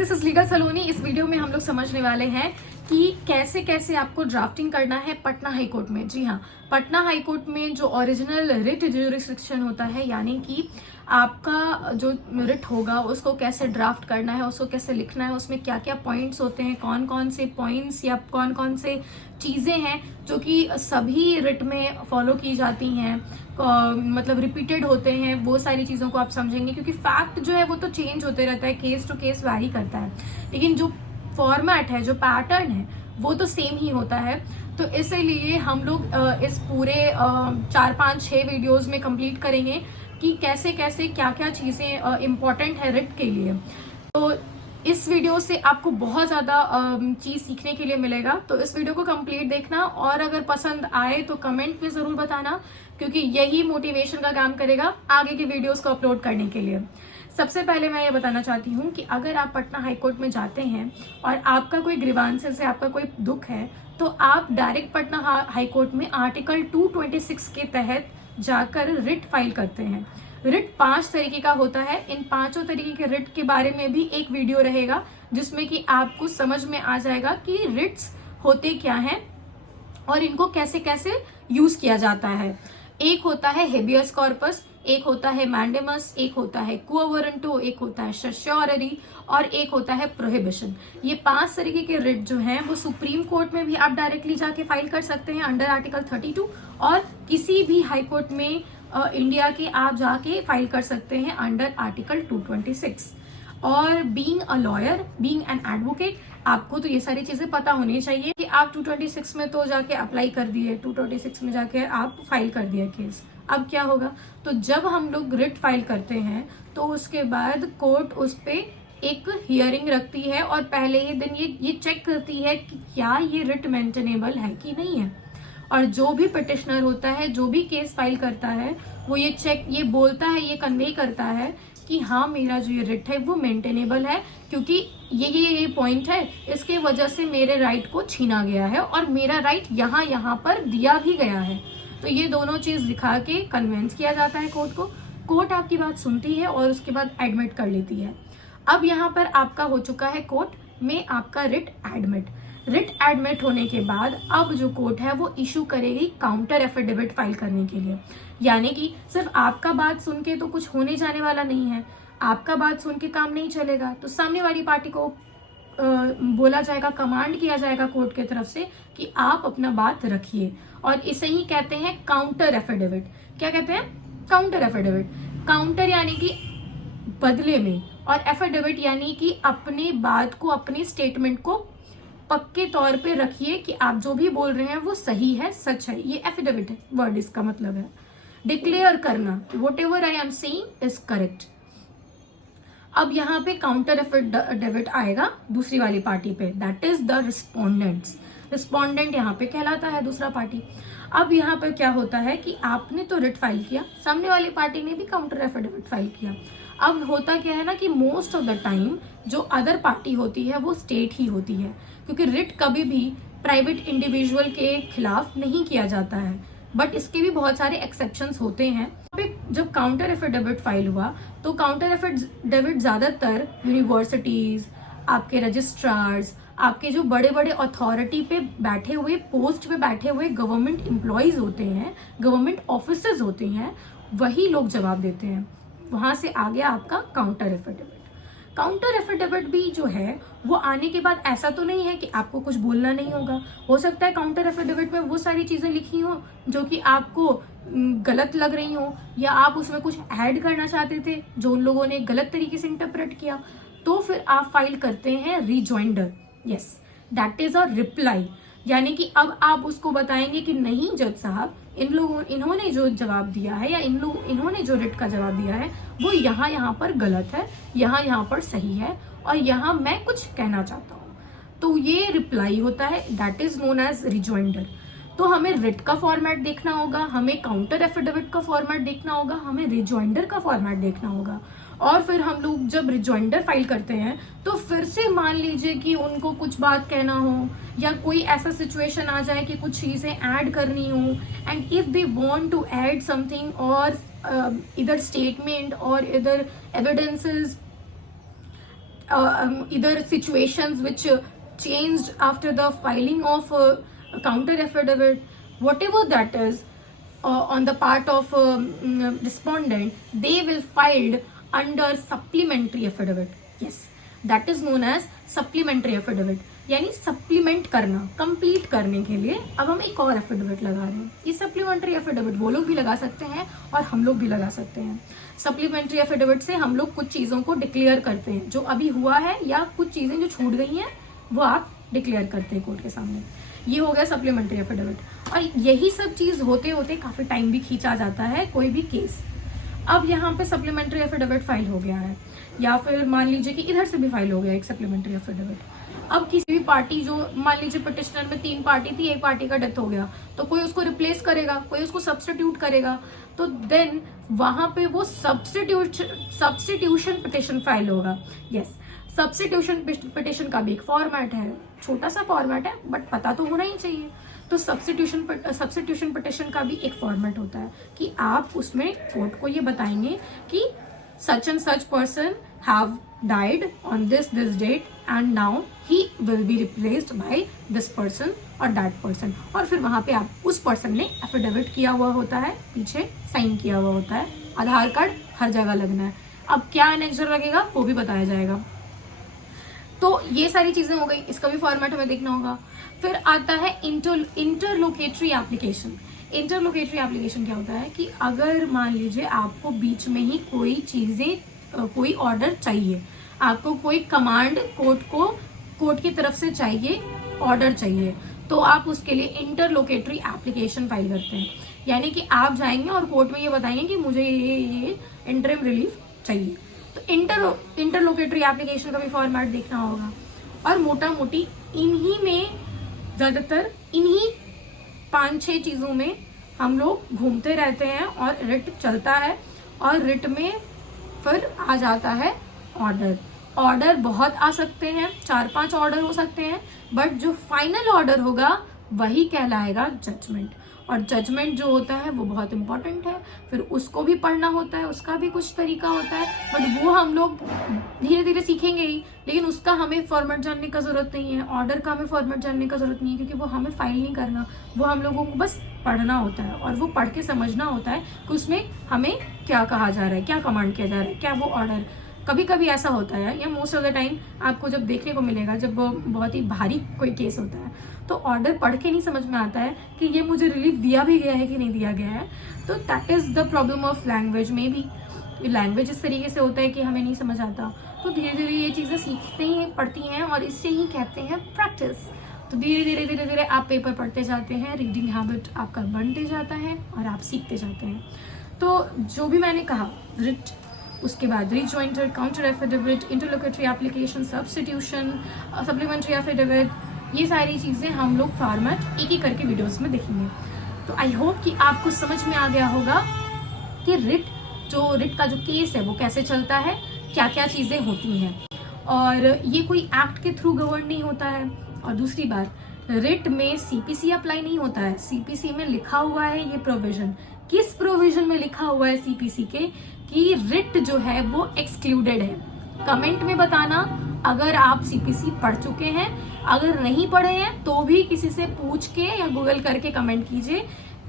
This is legal सलोनी। इस video में हम लोग समझने वाले हैं कि कैसे कैसे आपको ड्राफ्टिंग करना है पटना हाई कोर्ट में। जी हाँ, पटना हाई कोर्ट में जो ओरिजिनल रिट ज्यूरिसडिक्शन होता है, यानी कि आपका जो रिट होगा उसको कैसे ड्राफ्ट करना है, उसको कैसे लिखना है, उसमें क्या क्या पॉइंट्स होते हैं, कौन कौन से पॉइंट्स या कौन कौन से चीज़ें हैं जो कि सभी रिट में फॉलो की जाती हैं, मतलब रिपीटेड होते हैं, वो सारी चीज़ों को आप समझेंगे। क्योंकि फैक्ट जो है वो तो चेंज होते रहता है, केस टू केस वैरी करता है, लेकिन जो फॉर्मेट है, जो पैटर्न है, वो तो सेम ही होता है। तो इसीलिए हम लोग इस पूरे 4-5-6 वीडियोस में कंप्लीट करेंगे कि कैसे कैसे क्या क्या चीज़ें इम्पोर्टेंट है रिट के लिए। तो इस वीडियो से आपको बहुत ज़्यादा चीज़ सीखने के लिए मिलेगा, तो इस वीडियो को कंप्लीट देखना, और अगर पसंद आए तो कमेंट में ज़रूर बताना, क्योंकि यही मोटिवेशन का काम करेगा आगे के वीडियोस को अपलोड करने के लिए। सबसे पहले मैं ये बताना चाहती हूँ कि अगर आप पटना हाई कोर्ट में जाते हैं और आपका कोई ग्रीवांसेस है, आपका कोई दुख है, तो आप डायरेक्ट पटना हाई कोर्ट में आर्टिकल 226 के तहत जाकर रिट फाइल करते हैं। रिट 5 तरीके का होता है। इन 5 तरीके के रिट के बारे में भी एक वीडियो रहेगा, जिसमें कि आपको समझ में आ जाएगा कि रिट्स होते क्या हैं और इनको कैसे कैसे यूज किया जाता है। एक होता है हेबियस कॉर्पस, एक होता है मैंडेमस, एक होता है क्वो वारंटो, एक होता है सर्शियोररी और एक होता है प्रोहिबिशन। ये 5 तरीके के रिट जो हैं वो सुप्रीम कोर्ट में भी आप डायरेक्टली जाके फाइल कर सकते हैं अंडर आर्टिकल 32, और किसी भी हाई कोर्ट में इंडिया के आप जाके फाइल कर सकते हैं अंडर आर्टिकल 226। और being a lawyer, being an advocate, आपको तो ये सारी चीजें पता होनी चाहिए कि आप 226 में तो जाके अप्लाई कर दिए, 226 में जाके आप फाइल कर दिए केस। अब क्या होगा, तो जब हम लोग रिट फाइल करते हैं तो उसके बाद कोर्ट उस पे एक हियरिंग रखती है, और पहले ही दिन ये चेक करती है कि क्या ये रिट मेंटेनेबल है कि नहीं है। और जो भी पिटिशनर होता है, जो भी केस फाइल करता है, वो ये बोलता है, ये कन्वे करता है कि हाँ, मेरा जो ये रिट है वो मेंटेनेबल है, क्योंकि ये पॉइंट है, इसके वजह से मेरे राइट को छीना गया है और मेरा राइट यहाँ पर दिया भी गया है। तो ये दोनों चीज दिखा के कन्विंस किया जाता है कोर्ट को। कोर्ट आपकी बात सुनती है और उसके बाद एडमिट कर लेती है। अब यहाँ पर आपका हो चुका है कोर्ट में आपका रिट एडमिट। रिट एडमिट होने के बाद अब जो कोर्ट है वो इशू करेगी काउंटर एफिडेविट फाइल करने के लिए। यानी कि सिर्फ आपका बात सुन के तो कुछ होने जाने वाला नहीं है, आपका बात सुन के काम नहीं चलेगा। तो सामने वाली पार्टी को बोला जाएगा, कमांड किया जाएगा कोर्ट की तरफ से कि आप अपना बात रखिए, और इसे ही कहते हैं काउंटर एफिडेविट। क्या कहते हैं? Counter affidavit. काउंटर यानी कि बदले में, और एफिडेविट यानी कि अपनी बात को, अपनी स्टेटमेंट को पक्के तौर पे रखिए कि आप जो भी बोल रहे हैं वो सही है, सच है। ये एफिडेविट है, वर्ड इसका मतलब है डिक्लेयर करना, what ever I am saying is correct. अब यहाँ पे काउंटर एफिडेविट आएगा दूसरी वाली पार्टी पे, that is the respondents. Respondent यहाँ पे कहलाता है दूसरा पार्टी। अब यहाँ पे क्या होता है कि आपने तो रिट फाइल किया, सामने वाली पार्टी ने भी काउंटर एफिडेविट फाइल किया। अब होता क्या है ना कि मोस्ट ऑफ द टाइम जो अदर पार्टी होती है वो स्टेट ही होती है, क्योंकि रिट कभी भी प्राइवेट इंडिविजुअल के खिलाफ नहीं किया जाता है, बट इसके भी बहुत सारे एक्सेप्शंस होते हैं। जब काउंटर एफिडेविट फाइल हुआ तो काउंटर एफिडेविट ज्यादातर यूनिवर्सिटीज, आपके रजिस्ट्रार्स, आपके जो बड़े बड़े अथॉरिटी पे बैठे हुए, पोस्ट पे बैठे हुए गवर्नमेंट एम्प्लॉयज होते हैं, गवर्नमेंट ऑफिसर्स होते हैं, वही लोग जवाब देते हैं। वहां से आ गया आपका काउंटर एफिडेविट। काउंटर एफिडेविट भी जो है वो आने के बाद ऐसा तो नहीं है कि आपको कुछ बोलना नहीं होगा। हो सकता है काउंटर एफिडेविट में वो सारी चीजें लिखी हो जो कि आपको गलत लग रही हो, या आप उसमें कुछ ऐड करना चाहते थे जो उन लोगों ने गलत तरीके से इंटरप्रेट किया, तो फिर आप फाइल करते हैं rejoinder. Yes, that is a reply. यानी कि अब आप उसको बताएंगे कि नहीं जज साहब, इन्होंने जो जवाब दिया है, या इन्होंने जो रिट का जवाब दिया है वो यहाँ पर गलत है, यहाँ पर सही है, और यहाँ मैं कुछ कहना चाहता हूँ। तो ये रिप्लाई होता है, that is known as rejoinder. तो हमें रिट का फॉर्मेट देखना होगा, हमें काउंटर एफिडेविट का फॉर्मेट देखना होगा, हमें रिजॉइंडर का फॉर्मेट देखना होगा। और फिर हम लोग जब रिजॉइंडर फाइल करते हैं तो फिर से मान लीजिए कि उनको कुछ बात कहना हो, या कोई ऐसा सिचुएशन आ जाए कि कुछ चीजें ऐड करनी हो, and if they want to add something, और इधर स्टेटमेंट और इधर evidences either situations which changed after the filing of counter affidavit, whatever that is, on the part of respondent, they will filed under supplementary affidavit. Yes, that is known as supplementary affidavit. यानी supplement करना, complete करने के लिए अब हम एक और affidavit लगा रहे हैं. ये सप्लीमेंट्री एफिडेविट वो लोग भी लगा सकते हैं और हम लोग भी लगा सकते हैं. सप्लीमेंट्री एफिडेविट से हम लोग कुछ चीजों को डिक्लेयर करते हैं जो अभी हुआ है, या कुछ चीजें जो छूट गई हैं वो आप डिक्लेयर करते हैं कोर्ट के सामने. ये हो गया सप्लीमेंट्री एफिडेविट. और यही सब चीज होते होते काफी टाइम भी खींचा जाता है कोई भी केस. अब यहाँ पे सप्लीमेंट्री एफिडेविट फाइल हो गया है, या फिर मान लीजिए कि इधर से भी फाइल हो गया एक सप्लीमेंट्री एफिडेविट. अब किसी भी पार्टी, जो मान लीजिए पिटिशनर में 3 पार्टी थी, एक पार्टी का डेथ हो गया, तो कोई उसको रिप्लेस करेगा, कोई उसको सब्स्टिट्यूट करेगा, तो देन वहां पे वो सब्स्टिट्यूशन पिटिशन फाइल होगा. यस, सब्स्टिट्यूशन पिटिशन का भी एक फॉर्मेट है, छोटा सा फॉर्मेट है बट पता तो होना ही चाहिए. तो सब्स्टिट्यूशन पिटिशन का भी एक फॉर्मेट होता है कि आप उसमें कोर्ट को ये बताएंगे कि such and such person have died on this date and now he will be replaced by this person or that person. और फिर वहां पे आप उस पर्सन ने एफिडेविट किया हुआ होता है, पीछे साइन किया हुआ होता है, आधार कार्ड हर जगह लगना है. अब क्या एनेक्सर लगेगा वो भी बताया जाएगा. तो ये सारी चीजें हो गई, इसका भी फॉर्मेट हमें देखना होगा. फिर आता है इंटरलोकेटरी एप्लीकेशन. इंटरलोकेटरी एप्लीकेशन क्या होता है कि अगर मान लीजिए आपको बीच में ही कोई चीजें, कोई ऑर्डर चाहिए, आपको कोई कमांड कोर्ट की तरफ से चाहिए, ऑर्डर चाहिए, तो आप उसके लिए इंटरलोकेटरी एप्लीकेशन फाइल करते हैं. यानी कि आप जाएंगे और कोर्ट में ये बताएंगे कि मुझे ये इंटरिम रिलीफ चाहिए. तो इंटरलोकेटरी एप्लीकेशन का भी फॉर्मेट देखना होगा. और मोटा मोटी इन्हीं में, ज्यादातर इन्हीं 5-6 चीजों में हम लोग घूमते रहते हैं और रिट चलता है. और रिट में फिर आ जाता है ऑर्डर. ऑर्डर बहुत आ सकते हैं, 4-5 ऑर्डर हो सकते हैं, बट जो फाइनल ऑर्डर होगा वही कहलाएगा जजमेंट. और जजमेंट जो होता है वो बहुत इंपॉर्टेंट है. फिर उसको भी पढ़ना होता है, उसका भी कुछ तरीका होता है, बट वो हम लोग धीरे धीरे सीखेंगे ही. लेकिन उसका हमें फॉर्मेट जानने का जरूरत नहीं है, ऑर्डर का हमें फॉर्मेट जानने का जरूरत नहीं है, क्योंकि वो हमें फाइल नहीं करना, वो हम लोगों को बस पढ़ना होता है. और वो पढ़ के समझना होता है कि उसमें हमें क्या कहा जा रहा है, क्या कमांड किया जा रहा है, क्या वो ऑर्डर. कभी कभी ऐसा होता है, या मोस्ट ऑफ द टाइम आपको जब देखने को मिलेगा, जब वो बहुत ही भारी कोई केस होता है, तो ऑर्डर पढ़ के नहीं समझ में आता है कि ये मुझे रिलीफ दिया भी गया है कि नहीं दिया गया है. तो that is the problem of language. में भी लैंग्वेज इस तरीके से होता है कि हमें नहीं समझ आता. तो धीरे धीरे ये चीज़ें सीखते ही पढ़ती हैं, और इससे ही कहते हैं प्रैक्टिस. तो धीरे धीरे आप पेपर पढ़ते जाते हैं, रीडिंग हैबिट आपका बनते जाता है और आप सीखते जाते हैं. तो जो भी मैंने कहा, रिट, उसके बाद rejoinder, counter affidavit, interlocutory application, substitution, supplementary affidavit, ये सारी चीज़ें हम लोग फॉर्मेट एक एक करके वीडियोस में देखेंगे. तो आई होप कि आपको समझ में आ गया होगा कि रिट का जो केस है वो कैसे चलता है, क्या क्या चीज़ें होती हैं. और ये कोई एक्ट के थ्रू गवर्न नहीं होता है. और दूसरी बात, रिट में सीपीसी अप्लाई नहीं होता है. सीपीसी में लिखा हुआ है ये प्रोविजन, किस प्रोविजन में लिखा हुआ है सीपीसी के कि रिट जो है वो एक्सक्लूडेड है. कमेंट में बताना अगर आप सीपीसी पढ़ चुके हैं. अगर नहीं पढ़े हैं तो भी किसी से पूछ के या गूगल करके कमेंट कीजिए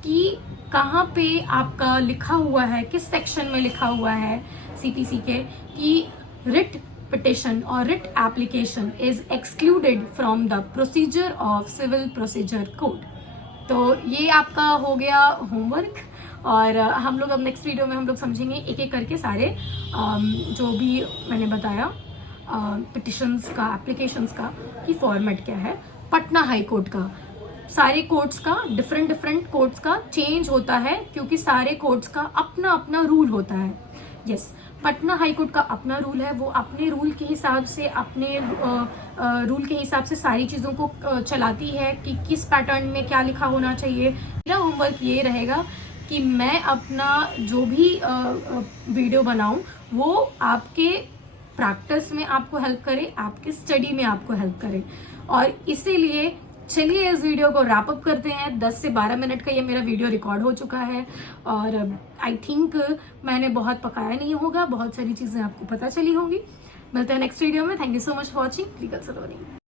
कि कहाँ पे आपका लिखा हुआ है, किस सेक्शन में लिखा हुआ है सीपीसी के कि रिट पिटिशन और writ application is excluded from the procedure of civil procedure code. तो ये आपका हो गया होमवर्क. और हम लोग अब नेक्स्ट वीडियो में हम लोग समझेंगे एक एक करके सारे जो भी मैंने बताया पिटिशंस का, एप्लीकेशंस का, कि फॉर्मेट क्या है. पटना हाई कोर्ट का, सारे कोर्ट्स का, डिफरेंट कोर्ट्स का चेंज होता है क्योंकि सारे कोर्ट्स का अपना अपना रूल होता है. यस, पटना हाई कोर्ट का अपना रूल है. वो अपने रूल के हिसाब से, अपने रूल के हिसाब से सारी चीज़ों को चलाती है कि किस पैटर्न में क्या लिखा होना चाहिए. मेरा होमवर्क ये रहेगा कि मैं अपना जो भी वीडियो बनाऊं वो आपके प्रैक्टिस में आपको हेल्प करे, आपके स्टडी में आपको हेल्प करे. और इसीलिए चलिए इस वीडियो को रैप अप करते हैं. 10 से 12 मिनट का ये मेरा वीडियो रिकॉर्ड हो चुका है और आई थिंक मैंने बहुत पकाया नहीं होगा, बहुत सारी चीज़ें आपको पता चली होंगी. मिलते हैं नेक्स्ट वीडियो में। Thank you so much for watching legal Saloni.